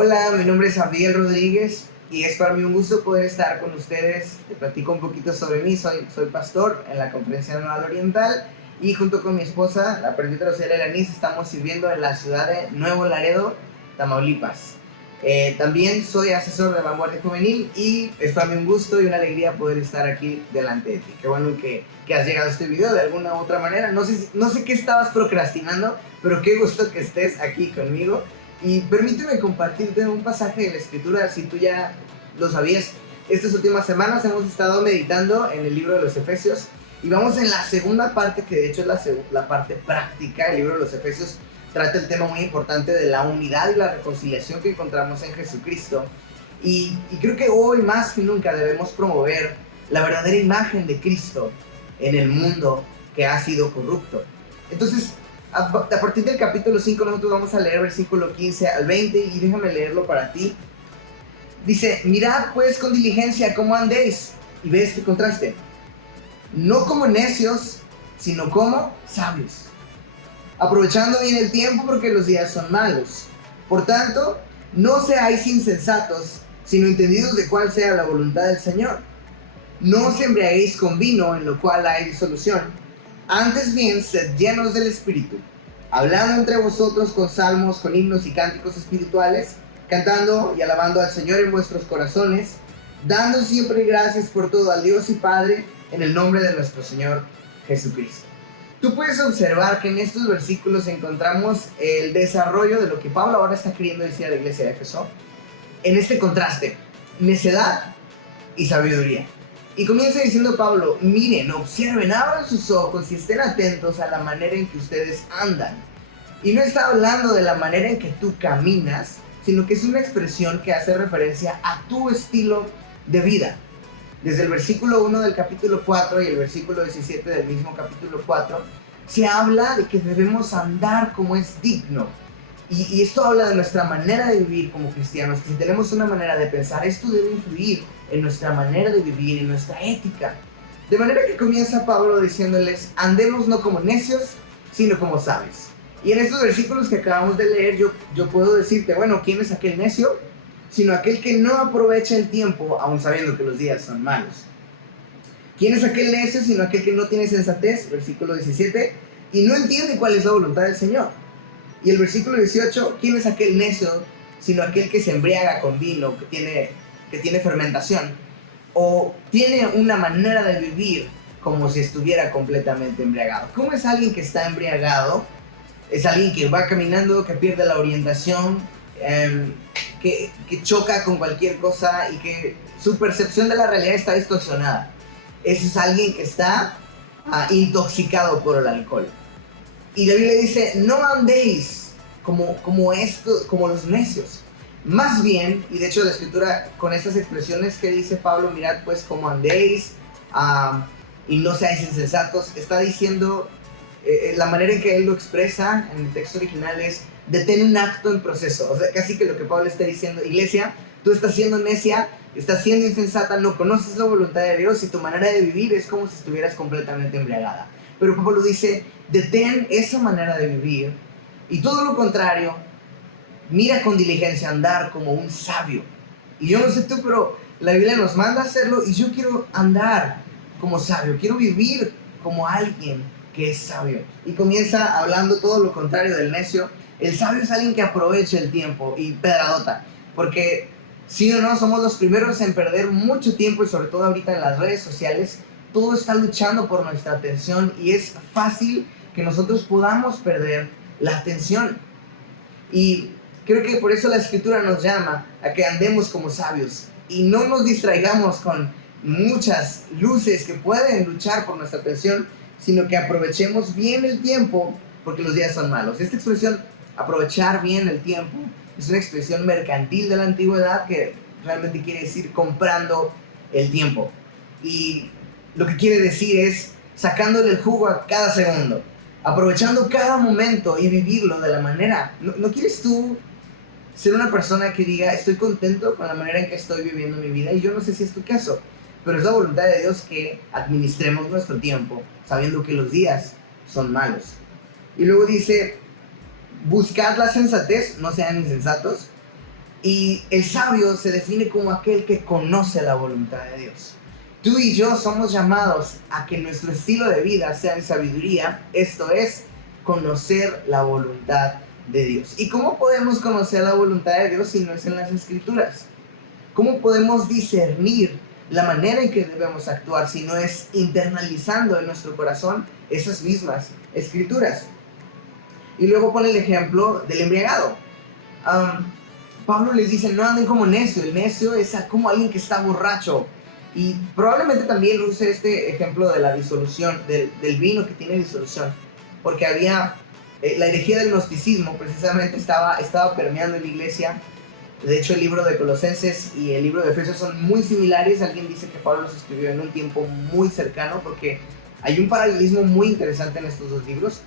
Hola, mi nombre es Abdiel Rodríguez y es para mí un gusto poder estar con ustedes. Te platico un poquito sobre mí. Soy pastor en la Conferencia Anual Oriental y junto con mi esposa, la presbítera Ociel Elanís, estamos sirviendo en la ciudad de Nuevo Laredo, Tamaulipas. También soy asesor de Vanguardia Juvenil y es para mí un gusto y una alegría poder estar aquí delante de ti. Qué bueno que has llegado a este video de alguna u otra manera. No sé qué estabas procrastinando, pero qué gusto que estés aquí conmigo. Y permíteme compartirte un pasaje de la Escritura, si tú ya lo sabías. Estas últimas semanas hemos estado meditando en el libro de los Efesios y vamos en la segunda parte, que de hecho es la parte práctica. El libro de los Efesios trata el tema muy importante de la unidad y la reconciliación que encontramos en Jesucristo. Y creo que hoy más que nunca debemos promover la verdadera imagen de Cristo en el mundo que ha sido corrupto. Entonces, a partir del capítulo 5 nosotros vamos a leer versículo 15 al 20 y déjame leerlo para ti. Dice: mirad pues con diligencia cómo andéis, y ve este contraste, no como necios, sino como sabios, aprovechando bien el tiempo porque los días son malos. Por tanto, no seáis insensatos, sino entendidos de cuál sea la voluntad del Señor. No os embriaguéis con vino, en lo cual hay disolución. Antes bien, sed llenos del Espíritu, hablando entre vosotros con salmos, con himnos y cánticos espirituales, cantando y alabando al Señor en vuestros corazones, dando siempre gracias por todo al Dios y Padre, en el nombre de nuestro Señor Jesucristo. Tú puedes observar que en estos versículos encontramos el desarrollo de lo que Pablo ahora está queriendo decir a la iglesia de Éfeso, en este contraste, necedad y sabiduría. Y comienza diciendo Pablo: miren, observen, abran sus ojos y estén atentos a la manera en que ustedes andan. Y no está hablando de la manera en que tú caminas, sino que es una expresión que hace referencia a tu estilo de vida. Desde el versículo 1 del capítulo 4 y el versículo 17 del mismo capítulo 4, se habla de que debemos andar como es digno. Y esto habla de nuestra manera de vivir como cristianos, que si tenemos una manera de pensar, esto debe influir en nuestra manera de vivir, en nuestra ética. De manera que comienza Pablo diciéndoles: andemos no como necios, sino como sabios. Y en estos versículos que acabamos de leer, yo puedo decirte, bueno, ¿quién es aquel necio? Sino aquel que no aprovecha el tiempo, aun sabiendo que los días son malos. ¿Quién es aquel necio? Sino aquel que no tiene sensatez, versículo 17, y no entiende cuál es la voluntad del Señor. Y el versículo 18, ¿quién es aquel necio? Sino aquel que se embriaga con vino, que tiene fermentación, o tiene una manera de vivir como si estuviera completamente embriagado. ¿Cómo es alguien que está embriagado? Es alguien que va caminando, que pierde la orientación, que choca con cualquier cosa y que su percepción de la realidad está distorsionada. Ese es alguien que está intoxicado por el alcohol. Y la Biblia dice: no andéis como los necios. Más bien, y de hecho la Escritura con estas expresiones que dice Pablo, mirad pues cómo andéis y no seáis insensatos, está diciendo, la manera en que él lo expresa en el texto original es: detén un acto en proceso. O sea, casi que lo que Pablo está diciendo: iglesia, tú estás siendo necia, estás siendo insensata, no conoces la voluntad de Dios y tu manera de vivir es como si estuvieras completamente embriagada. Pero Pablo dice: detén esa manera de vivir y todo lo contrario, mira con diligencia andar como un sabio. Y yo no sé tú, pero la Biblia nos manda a hacerlo y yo quiero andar como sabio, quiero vivir como alguien que es sabio. Y comienza hablando todo lo contrario del necio. El sabio es alguien que aprovecha el tiempo, y pedradota, porque si o no, somos los primeros en perder mucho tiempo, y sobre todo ahorita en las redes sociales, todo está luchando por nuestra atención y es fácil que nosotros podamos perder la atención. Y creo que por eso la Escritura nos llama a que andemos como sabios y no nos distraigamos con muchas luces que pueden luchar por nuestra atención, sino que aprovechemos bien el tiempo porque los días son malos. Esta expresión, aprovechar bien el tiempo, es una expresión mercantil de la antigüedad que realmente quiere decir comprando el tiempo. Y lo que quiere decir es sacándole el jugo a cada segundo, aprovechando cada momento y vivirlo de la manera. ¿No quieres tú ser una persona que diga: estoy contento con la manera en que estoy viviendo mi vida? Y yo no sé si es tu caso, pero es la voluntad de Dios que administremos nuestro tiempo sabiendo que los días son malos. Y luego dice: buscad la sensatez, no sean insensatos. Y el sabio se define como aquel que conoce la voluntad de Dios. Tú y yo somos llamados a que nuestro estilo de vida sea en sabiduría, esto es, conocer la voluntad de Dios. ¿Y cómo podemos conocer la voluntad de Dios si no es en las Escrituras? ¿Cómo podemos discernir la manera en que debemos actuar si no es internalizando en nuestro corazón esas mismas Escrituras? Y luego pone el ejemplo del embriagado. Pablo les dice, no anden como necio. El necio es como alguien que está borracho. Y probablemente también use este ejemplo de la disolución, del vino que tiene disolución. Porque había, la herejía del gnosticismo precisamente estaba permeando en la iglesia. De hecho, el libro de Colosenses y el libro de Efesios son muy similares. Alguien dice que Pablo los escribió en un tiempo muy cercano porque hay un paralelismo muy interesante en estos dos libros.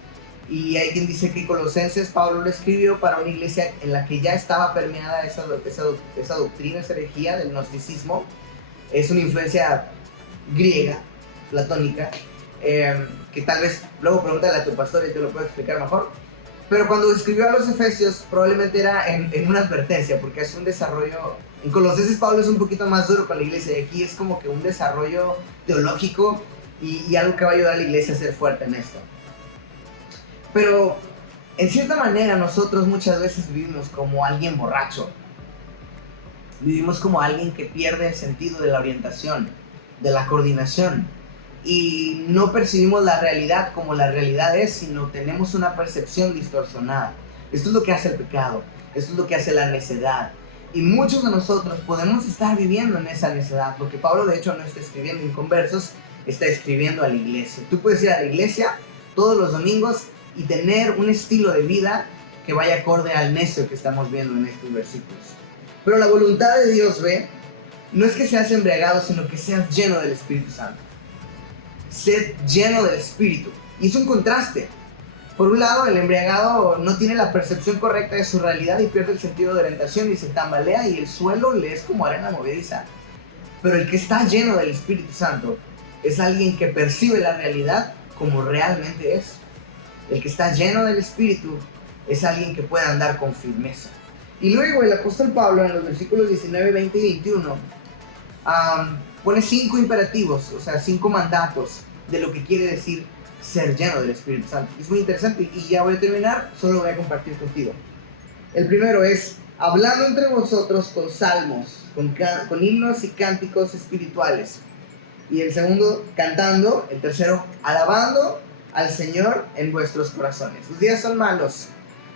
Y hay quien dice que Colosenses Pablo lo escribió para una iglesia en la que ya estaba permeada esa doctrina, esa herejía del gnosticismo. Es una influencia griega, platónica, que tal vez luego pregúntale a tu pastor y te lo puedo explicar mejor. Pero cuando escribió a los Efesios probablemente era en una advertencia, porque es un desarrollo. En Colosenses Pablo es un poquito más duro con la iglesia, y aquí es como que un desarrollo teológico y algo que va a ayudar a la iglesia a ser fuerte en esto. Pero en cierta manera nosotros muchas veces vivimos como alguien borracho. Vivimos como alguien que pierde el sentido de la orientación, de la coordinación. Y no percibimos la realidad como la realidad es, sino tenemos una percepción distorsionada. Esto es lo que hace el pecado, esto es lo que hace la necedad. Y muchos de nosotros podemos estar viviendo en esa necedad, porque Pablo de hecho no está escribiendo inconversos, está escribiendo a la iglesia. Tú puedes ir a la iglesia todos los domingos y tener un estilo de vida que vaya acorde al necio que estamos viendo en estos versículos. Pero la voluntad de Dios, no es que seas embriagado, sino que seas lleno del Espíritu Santo. Sed lleno del Espíritu. Y es un contraste. Por un lado, el embriagado no tiene la percepción correcta de su realidad y pierde el sentido de orientación y se tambalea y el suelo le es como arena movediza. Pero el que está lleno del Espíritu Santo es alguien que percibe la realidad como realmente es. El que está lleno del Espíritu es alguien que puede andar con firmeza. Y luego el apóstol Pablo en los versículos 19, 20 y 21 pone 5 imperativos, o sea, 5 mandatos de lo que quiere decir ser lleno del Espíritu Santo. Es muy interesante y ya voy a terminar, solo voy a compartir contigo. El primero es, hablando entre vosotros con salmos, con himnos y cánticos espirituales. Y el segundo, cantando. El tercero, alabando al Señor en vuestros corazones. Los días son malos,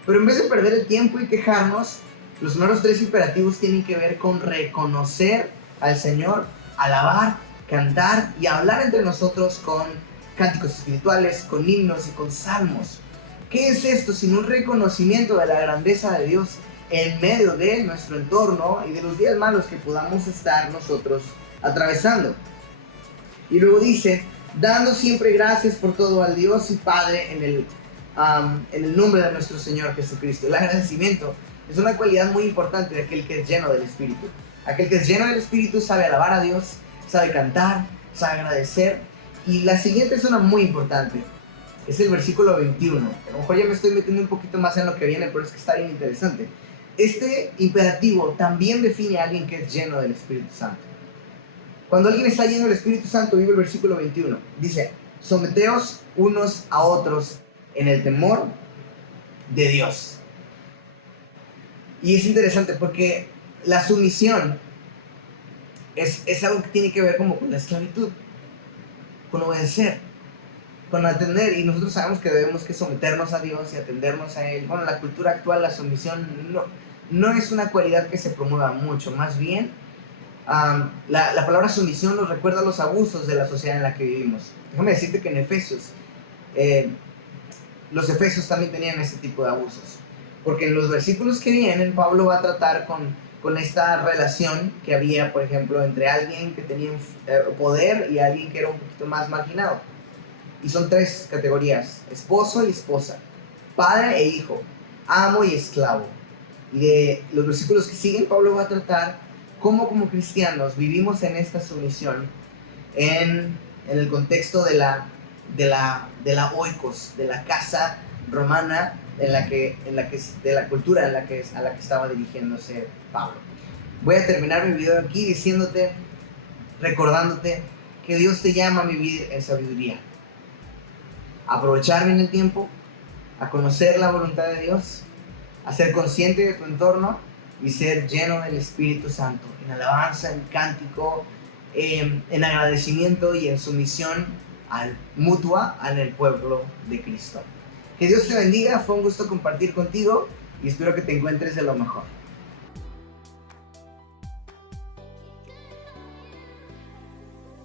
pero en vez de perder el tiempo y quejarnos, los primeros 3 imperativos tienen que ver con reconocer al Señor, alabar, cantar y hablar entre nosotros con cánticos espirituales, con himnos y con salmos. ¿Qué es esto sino un reconocimiento de la grandeza de Dios en medio de nuestro entorno y de los días malos que podamos estar nosotros atravesando? Y luego dice, dando siempre gracias por todo al Dios y Padre en el nombre de nuestro Señor Jesucristo. El agradecimiento es una cualidad muy importante de aquel que es lleno del Espíritu. Aquel que es lleno del Espíritu sabe alabar a Dios, sabe cantar, sabe agradecer. Y la siguiente es una muy importante. Es el versículo 21. A lo mejor ya me estoy metiendo un poquito más en lo que viene, pero es que está bien interesante. Este imperativo también define a alguien que es lleno del Espíritu Santo. Cuando alguien está lleno del Espíritu Santo, vive el versículo 21. Dice, someteos unos a otros en el temor de Dios. Y es interesante porque la sumisión es algo que tiene que ver como con la esclavitud, con obedecer, con atender. Y nosotros sabemos que debemos que someternos a Dios y atendernos a Él. Bueno, en la cultura actual la sumisión no es una cualidad que se promueva mucho. Más bien, la palabra sumisión nos recuerda los abusos de la sociedad en la que vivimos. Déjame decirte que en Efesios, los efesios también tenían ese tipo de abusos. Porque en los versículos que vienen, Pablo va a tratar con esta relación que había, por ejemplo, entre alguien que tenía poder y alguien que era un poquito más marginado. Y son 3 categorías: esposo y esposa, padre e hijo, amo y esclavo. Y de los versículos que siguen, Pablo va a tratar cómo como cristianos vivimos en esta sumisión en el contexto de la oikos, de la casa romana de la cultura a la que estaba dirigiéndose Pablo. Voy a terminar mi video aquí diciéndote, recordándote que Dios te llama a vivir en sabiduría, a aprovechar bien el tiempo, a conocer la voluntad de Dios, a ser consciente de tu entorno y ser lleno del Espíritu Santo, en alabanza, en cántico, en agradecimiento y en sumisión mutua en el pueblo de Cristo. Que Dios te bendiga, fue un gusto compartir contigo y espero que te encuentres de lo mejor.